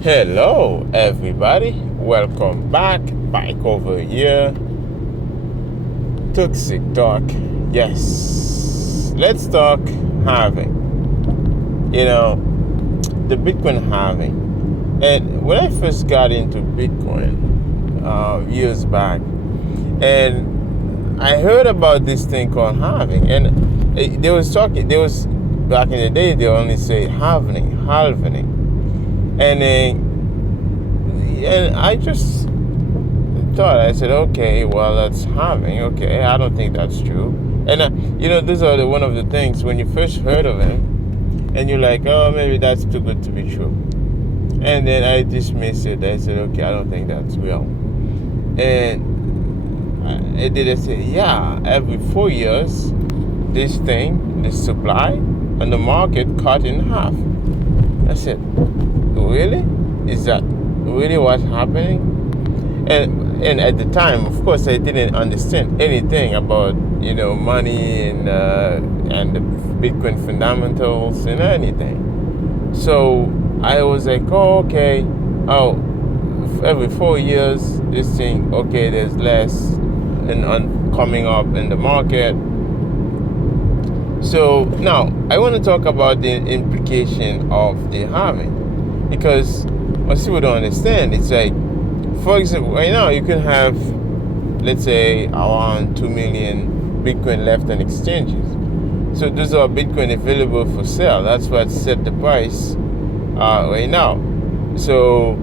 Hello, everybody. Welcome back. PieCover here. Toxic talk. Yes. Let's talk halving. The Bitcoin halving. And when I first got into Bitcoin years back, and I heard about this thing called halving, and they was back in the day. They only say halving, and I just thought, I said, okay, well, that's halving. Okay, I don't think that's true. And these are one of the things when you first heard of it, and you're like, oh, maybe that's too good to be true. And then I dismissed it. I said, okay, I don't think that's real. And I say, yeah, every 4 years, this supply and the market cut in half. I said, really? Is that really what's happening? And at the time, of course, I didn't understand anything about money and the Bitcoin fundamentals and anything. So I was like, oh, okay. Oh, every 4 years, this thing, okay, there's less and coming up in the market. So now I want to talk about the implication of the halving, because most people don't understand. It's like, for example, right now you can have, let's say, around 2 million Bitcoin left on exchanges. So those are Bitcoin available for sale. That's what set the price right now. So,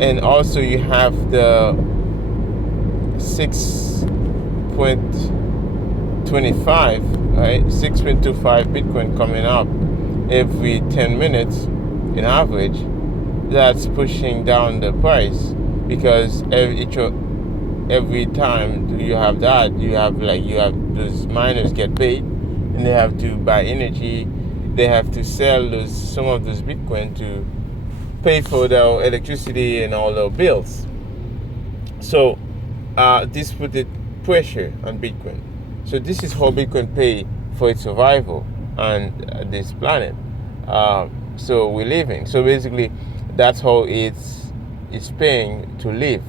and also you have the 6.25, right? 6.25 Bitcoin coming up every 10 minutes in average. That's pushing down the price, because every time you have that, you have those miners get paid, and they have to buy energy. They have to sell some of those Bitcoin to pay for their electricity and all their bills. So this put pressure on Bitcoin. So this is how Bitcoin pay for its survival on this planet. So we're living. So basically, that's how it's paying to live,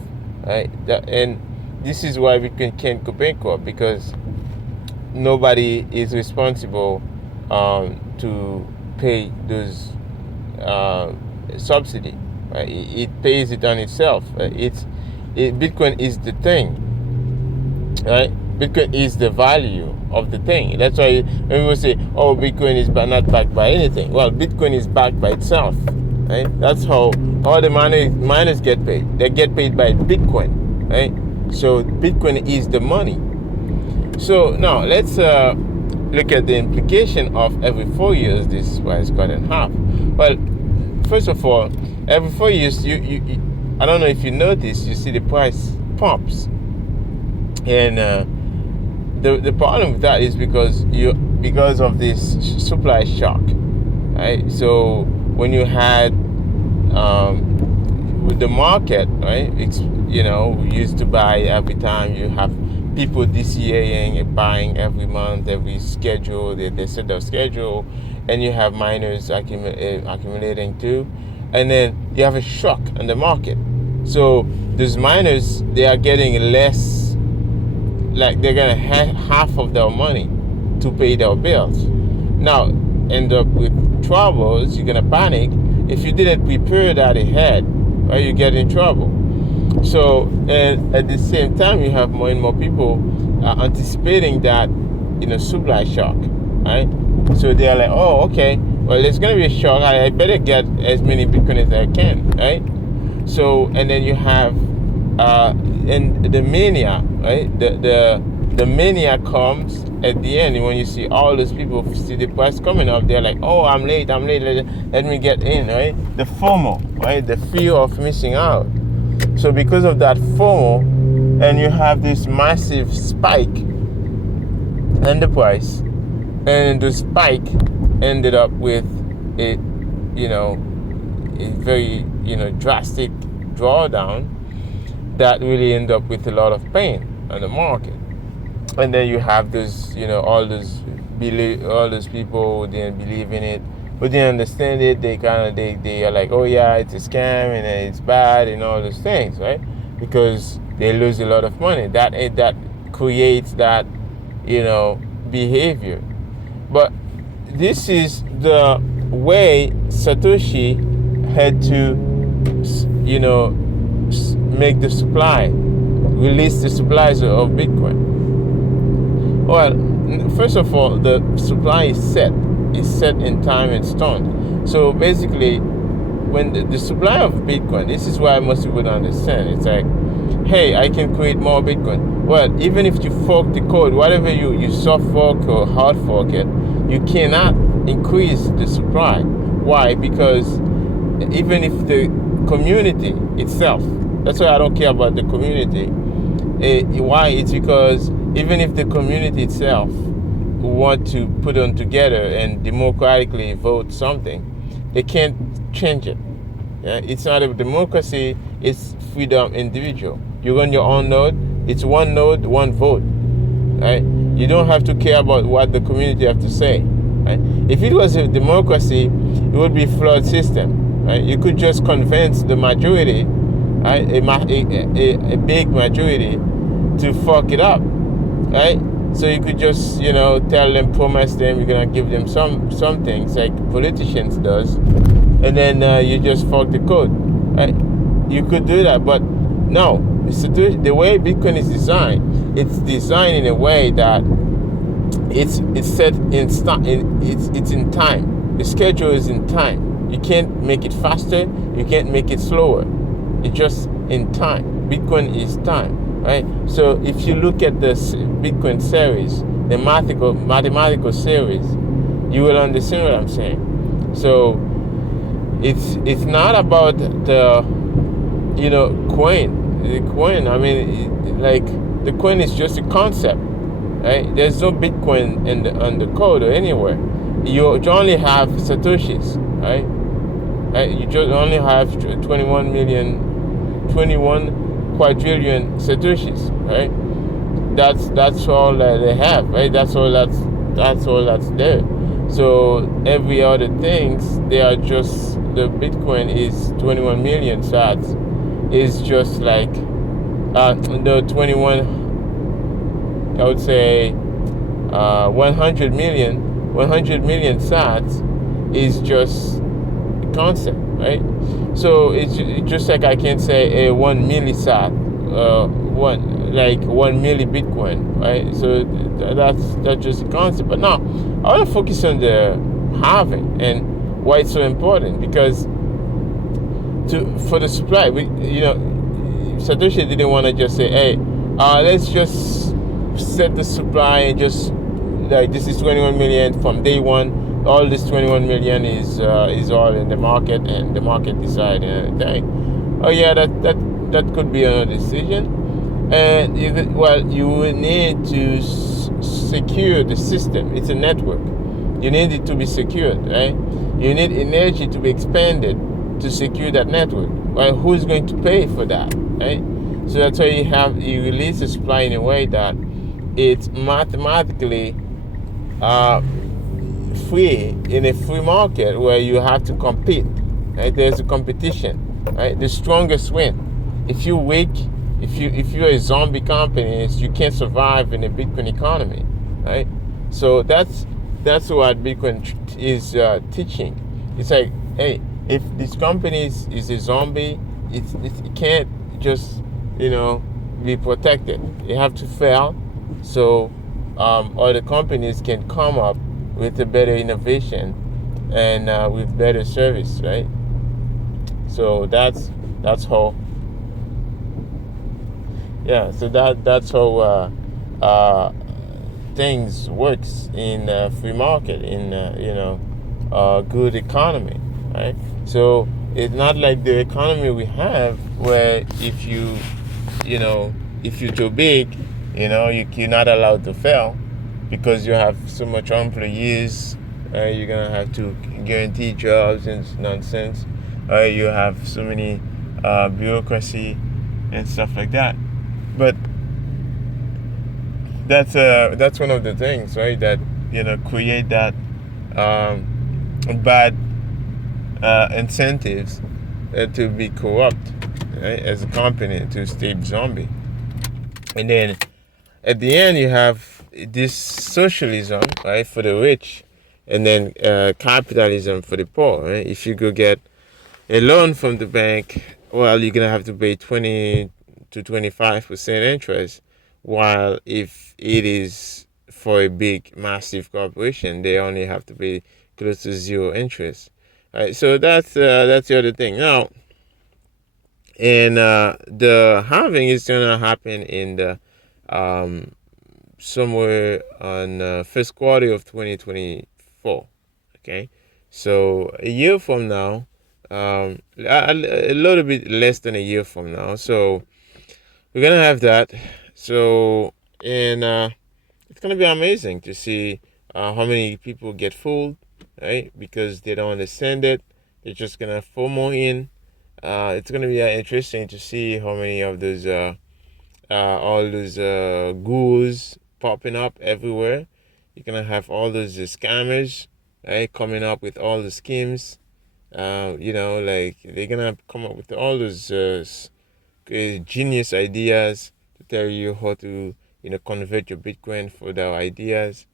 right? And this is why Bitcoin can't go bankrupt, because nobody is responsible to pay those subsidy. Right? It pays it on itself. Bitcoin is the thing, right? Bitcoin is the value of the thing. That's why when people say, "Oh, Bitcoin is not backed by anything." Well, Bitcoin is backed by itself, right? That's how all the miners get paid. They get paid by Bitcoin, right? So Bitcoin is the money. So now let's look at the implication of every 4 years this price cut in half. Well, first of all, every 4 years, you I don't know if you notice, you see the price pumps, and the problem with that is because of this supply shock, right? So when you had with the market, right? It's we used to buy every time. You have people DCAing and buying every month, every schedule. They set their schedule, and you have miners accumulating too, and then you have a shock in the market. So those miners, they are getting less, like they're gonna have half of their money to pay their bills. Now end up with troubles. You're gonna panic if you didn't prepare that ahead, right? You get in trouble. So, and at the same time, you have more and more people anticipating that supply shock, right? So they are like, oh, okay, well, there's gonna be a shock. I better get as many Bitcoin as I can, right? So, and then you have and the mania, right? The mania comes at the end. When you see all those people see the price coming up, they're like, oh, I'm late, let me get in, right? The FOMO, right? The fear of missing out. So because of that FOMO, and you have this massive spike in the price, and the spike ended up with a very drastic drawdown that really end up with a lot of pain on the market. And then you have this all those people didn't believe in it, but they understand it. They are like, oh yeah, it's a scam and it's bad and all those things, right? Because they lose a lot of money. That creates that, behavior. But this is the way Satoshi had to, make the supply, release the supplies of Bitcoin. Well, first of all, the supply is set in time and stone. So basically, when the supply of Bitcoin, this is why most people don't understand. It's like, hey, I can create more Bitcoin. Well, even if you fork the code, whatever you soft fork or hard fork it, you cannot increase the supply. Why? Because even if the community itself, that's why I don't care about the community. Why? It's because even if the community itself want to put on together and democratically vote something, they can't change it. Yeah? It's not a democracy, it's freedom individual. You run your own node, it's one node, one vote. Right? You don't have to care about what the community have to say. Right? If it was a democracy, it would be a flawed system. Right? You could just convince the majority, right? a big majority, to fuck it up. Right? So you could just, tell them, promise them, you're gonna give them some things like politicians does, and then you just fuck the code. Right? You could do that, but no. The way Bitcoin is designed, it's designed in a way that it's set it's in time. The schedule is in time. You can't make it faster. You can't make it slower. It's just in time. Bitcoin is time, right? So if you look at the Bitcoin series, the mathematical series, you will understand what I'm saying. So it's not about the coin. The coin, I mean, the coin is just a concept, right? There's no Bitcoin on the code or anywhere. You only have Satoshis, right? You just only have 21 quadrillion Satoshis, right? That's all that they have, right? That's all that's there. So every other things, they are just, the Bitcoin is 21 million sats. Is just like the 21, I would say 100 million sats is just a concept, right? So it's just like I can say a 1 millisat, 1 milli Bitcoin, right? So that's just a concept. But now I want to focus on the halving and why it's so important, because for the supply, Satoshi didn't want to just say, hey, let's just set the supply and just like, this is 21 million from day one. All this 21 million is all in the market, and the market decide and everything. Oh yeah, that could be another decision. And you will need to secure the system. It's a network. You need it to be secured, right? You need energy to be expanded to secure that network. Well, who's going to pay for that, right? So that's why you release the supply in a way that it's mathematically free, in a free market where you have to compete, right? There's a competition, right? The strongest win. If you're weak, if you're a zombie company, you can't survive in a Bitcoin economy, right? So that's what Bitcoin is teaching. It's like, hey, if this company is a zombie, it can't just, be protected. You have to fail, so other companies can come up with a better innovation and with better service, right? So that's how. Yeah, so that's how things works in free market, in good economy, right? So it's not like the economy we have, where if you're too big, you're not allowed to fail because you have so much employees. You're gonna have to guarantee jobs and nonsense. You have so many bureaucracy and stuff like that. But that's one of the things, right? That create that bad incentives to be corrupt, right, as a company to stay zombie. And then at the end, you have this socialism, right, for the rich, and then capitalism for the poor. Right? If you go get a loan from the bank, well, you're gonna have to pay 20 to 25% interest. While if it is for a big, massive corporation, they only have to pay close to zero interest. Right, so that's the other thing. Now, and the halving is gonna happen in the um, somewhere on first quarter of 2024. Okay, so a year from now, a little bit less than a year from now. So we're gonna have that. So and it's gonna be amazing to see how many people get fooled, right? Because they don't understand it. They're just gonna FOMO in. It's gonna be interesting to see how many of those all those ghouls popping up everywhere. You're gonna have all those scammers, right, coming up with all the schemes. Like they're gonna come up with all those genius ideas to tell you how to, convert your Bitcoin for their ideas,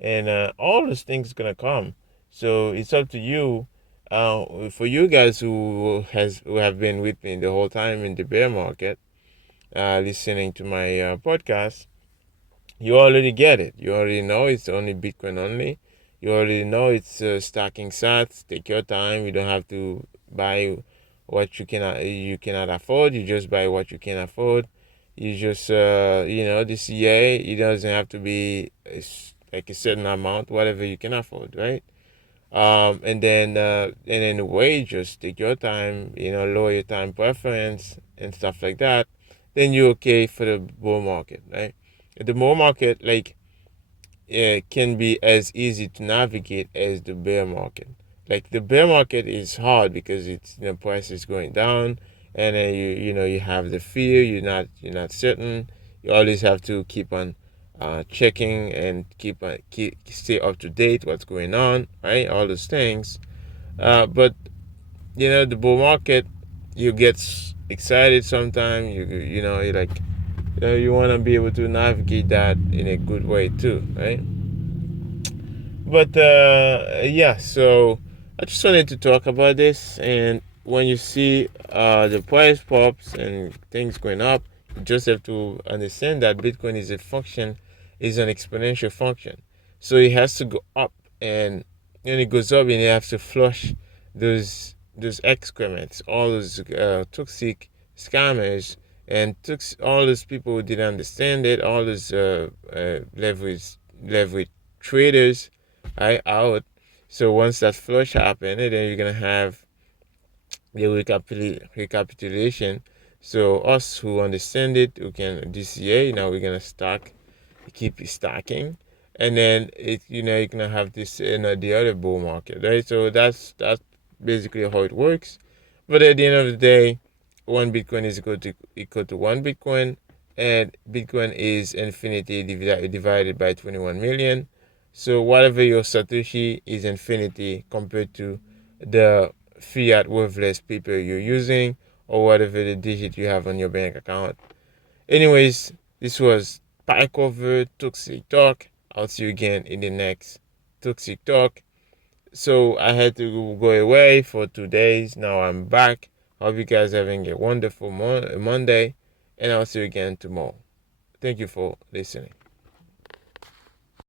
and all those things gonna come. So it's up to you. For you guys who have been with me the whole time in the bear market, listening to my podcast, you already get it. You already know it's only Bitcoin only. You already know it's stacking sats. Take your time. You don't have to buy what you cannot afford. You just buy what you can afford. You just the CA. It doesn't have to be like a certain amount, whatever you can afford, right? And then the way, just take your time, lower your time preference and stuff like that. Then you're okay for the bull market, right? The bull market, like, can be as easy to navigate as the bear market. Like the bear market is hard because it's price is going down, and then you have the fear. You're not certain. You always have to keep on checking and keep stay up to date what's going on, right? All those things. But the bull market, you get excited sometimes. You're like, you want to be able to navigate that in a good way too, right? But yeah, so I just wanted to talk about this. And when you see the price pops and things going up, you just have to understand that Bitcoin is an exponential function. So it has to go up, and when it goes up, and it has to flush those excrements, all those toxic scammers, and all those people who didn't understand it, all those leverage traders, right, out. So once that flush happens, then you're gonna have the recapitulation. So us who understand it, who can DCA, now we're gonna keep stacking, and then you're gonna have this the other bull market, right? So that's basically how it works. But at the end of the day, one Bitcoin is equal to one Bitcoin, and Bitcoin is infinity divided by 21 million. So whatever your Satoshi is infinity compared to the fiat worthless paper you're using, or whatever the digit you have on your bank account. Anyways, this was PieCover Toxic Talk. I'll see you again in the next Toxic Talk. So I had to go away for 2 days. Now I'm back. Hope you guys are having a wonderful Monday, and I'll see you again tomorrow. Thank you for listening.